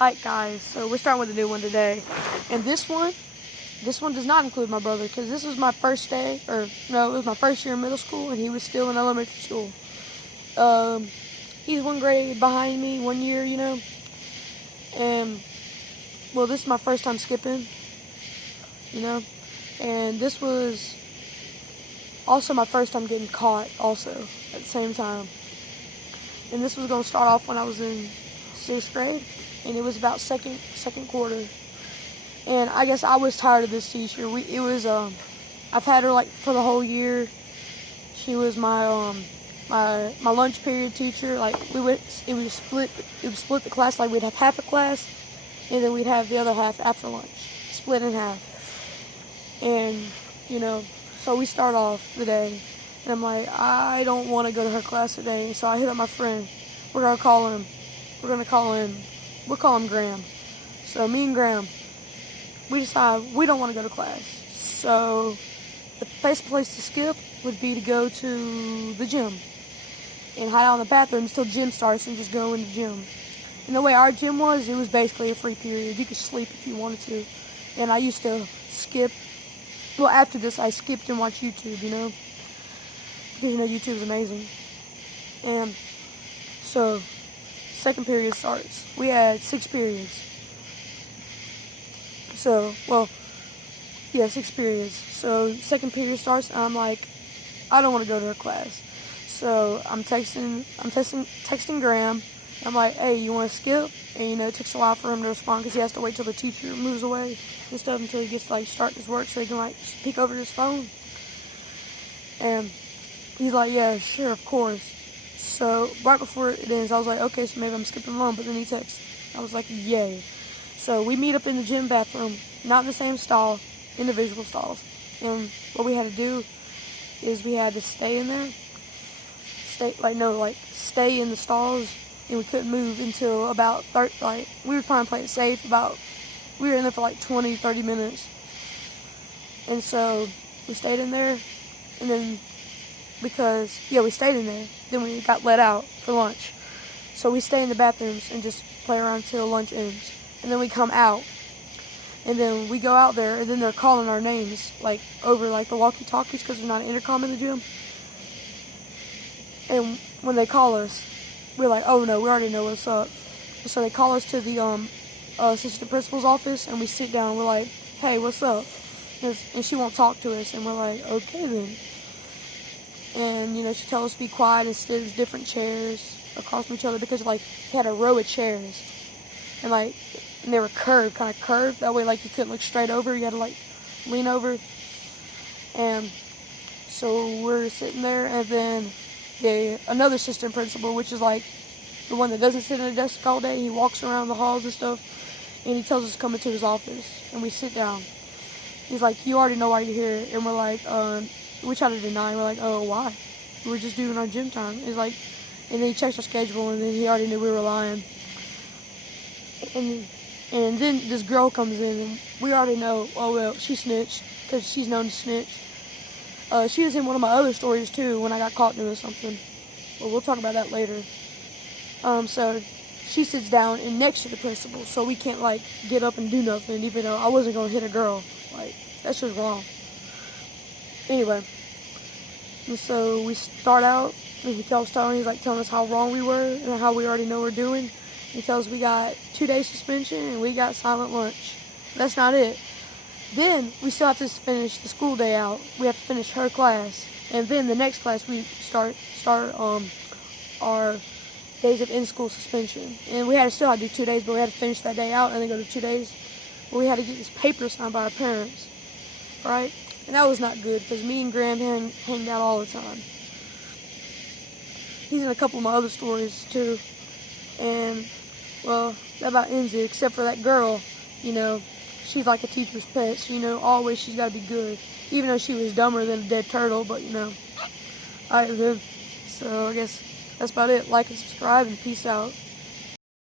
Alright guys, so we're starting with a new one today. And this one does not include my brother because this was my first day, it was my first year in middle school and he was still in elementary school. He's one grade behind me, 1 year, And, well, this is my first time skipping, And this was also my first time getting caught also at the same time. And this was going to start off when I was in 6th grade. And it was about second quarter, and I guess I was tired of this teacher. I've had her like for the whole year. She was my my lunch period teacher. Like it would split the class. Like we'd have half a class, and then we'd have the other half after lunch, split in half. And so we start off the day, and I'm like, I don't want to go to her class today. So I hit up my friend. We're gonna call him. We'll call him Graham. So me and Graham, we decide we don't want to go to class. So the best place to skip would be to go to the gym and hide out in the bathrooms till gym starts and just go in the gym. And the way our gym was, it was basically a free period. You could sleep if you wanted to. And I used to skip. Well, after this, I skipped and watched YouTube, because YouTube is amazing. And so second period starts. We had 6 periods. 6 periods. So second period starts, and I'm like, I don't want to go to her class. So I'm texting Graham. I'm like, hey, you want to skip? And it takes a while for him to respond because he has to wait till the teacher moves away and stuff until he gets to start his work so he can peek over his phone. And he's like, yeah, sure, of course. So right before it ends, I was like, okay, so maybe I'm skipping along. But then he texted. I was like, yay. So we meet up in the gym bathroom, not in the same stall, individual stalls. And what we had to do is we had to stay in there, stay in the stalls, and we couldn't move until about we were trying to play it safe. We were in there for 20, 30 minutes. And so we stayed in there, and then we stayed in there. Then we got let out for lunch. So we stay in the bathrooms and just play around till lunch ends. And then we come out. And then we go out there, and then they're calling our names, over the walkie-talkies because there's not an intercom in the gym. And when they call us, we're like, oh no, we already know what's up. So they call us to the assistant principal's office, and we sit down. We're like, hey, what's up? And she won't talk to us. And we're like, okay then. And, she told us to be quiet and sit in different chairs across from each other because, they had a row of chairs. And, and they were kind of curved. That way, you couldn't look straight over. You had to, lean over. And so we're sitting there. And then another assistant principal, which is, the one that doesn't sit in a desk all day. He walks around the halls and stuff. And he tells us to come into his office. And we sit down. He's like, you already know why you're here. And we're like, we try to deny. We're like, oh, why? We're just doing our gym time. He's like, and then he checks our schedule, and then he already knew we were lying. And then this girl comes in, and we already know, oh, well, she snitched, because she's known to snitch. She was in one of my other stories, too, when I got caught doing something. Well, we'll talk about that later. So she sits down and next to the principal, so we can't, get up and do nothing, even though I wasn't going to hit a girl. That's just wrong. Anyway, and so we start out, and he's telling us how wrong we were and how we already know we're doing. He tells us we got 2-day suspension and we got silent lunch. That's not it. Then we still have to finish the school day out. We have to finish her class, and then the next class we start our days of in-school suspension. And we still had to do 2 days, but we had to finish that day out and then go to 2 days. But we had to get this paper signed by our parents, right? And that was not good because me and Graham hanged out all the time. He's in a couple of my other stories too. And, well, that about ends it, except for that girl, she's like a teacher's pet. So, always she's got to be good. Even though she was dumber than a dead turtle, but, Alright, then. So, I guess that's about it. Like and subscribe, and peace out.